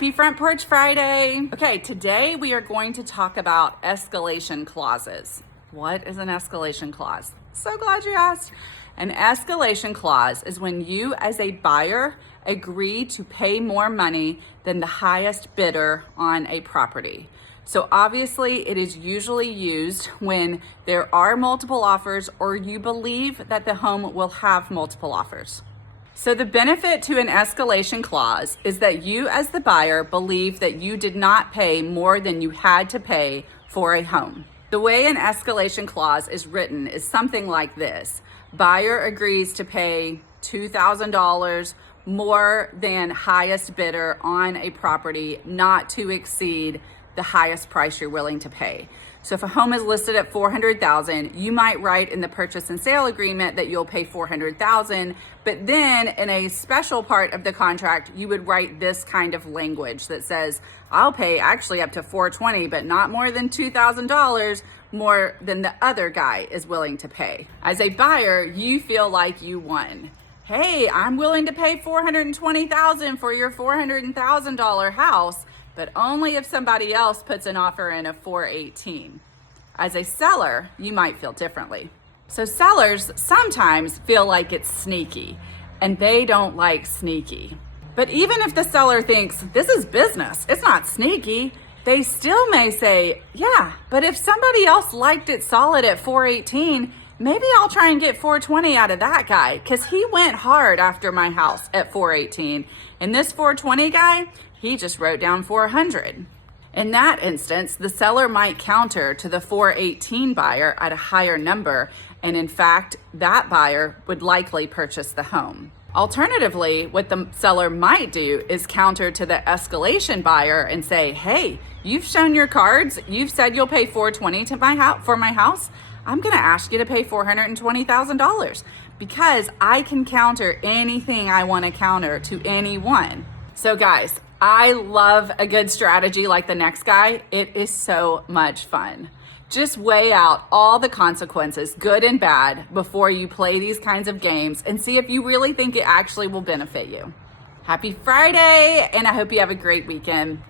Happy Front Porch Friday. Okay, today we are going to talk about escalation clauses. What is an escalation clause? So glad you asked. An escalation clause is when you as a buyer agree to pay more money than the highest bidder on a property. So obviously it is usually used when there are multiple offers or you believe that the home will have multiple offers. So the benefit to an escalation clause is that you as the buyer believe that you did not pay more than you had to pay for a home. The way an escalation clause is written is something like this. Buyer agrees to pay $2,000 more than highest bidder on a property, not to exceed the highest price you're willing to pay. So if a home is listed at $400,000, you might write in the purchase and sale agreement that you'll pay $400,000, but then in a special part of the contract, you would write this kind of language that says, I'll pay actually up to $420,000, but not more than $2,000 more than the other guy is willing to pay. As a buyer, you feel like you won. Hey, I'm willing to pay $420,000 for your $400,000 house, but only if somebody else puts an offer in of $418,000. As a seller, you might feel differently. So sellers sometimes feel like it's sneaky, and they don't like sneaky. But even if the seller thinks this is business, it's not sneaky, they still may say, yeah, but if somebody else liked it solid at $418,000, maybe I'll try and get $420,000 out of that guy because he went hard after my house at $418,000. And this $420,000 guy, he just wrote down $400,000. In that instance, the seller might counter to the $418,000 buyer at a higher number, and in fact, that buyer would likely purchase the home. Alternatively, what the seller might do is counter to the escalation buyer and say, hey, you've shown your cards, you've said you'll pay $420,000 for my house. I'm gonna ask you to pay $420,000 because I can counter anything I wanna counter to anyone. So guys, I love a good strategy like the next guy. It is so much fun. Just weigh out all the consequences, good and bad, before you play these kinds of games and see if you really think it actually will benefit you. Happy Friday, and I hope you have a great weekend.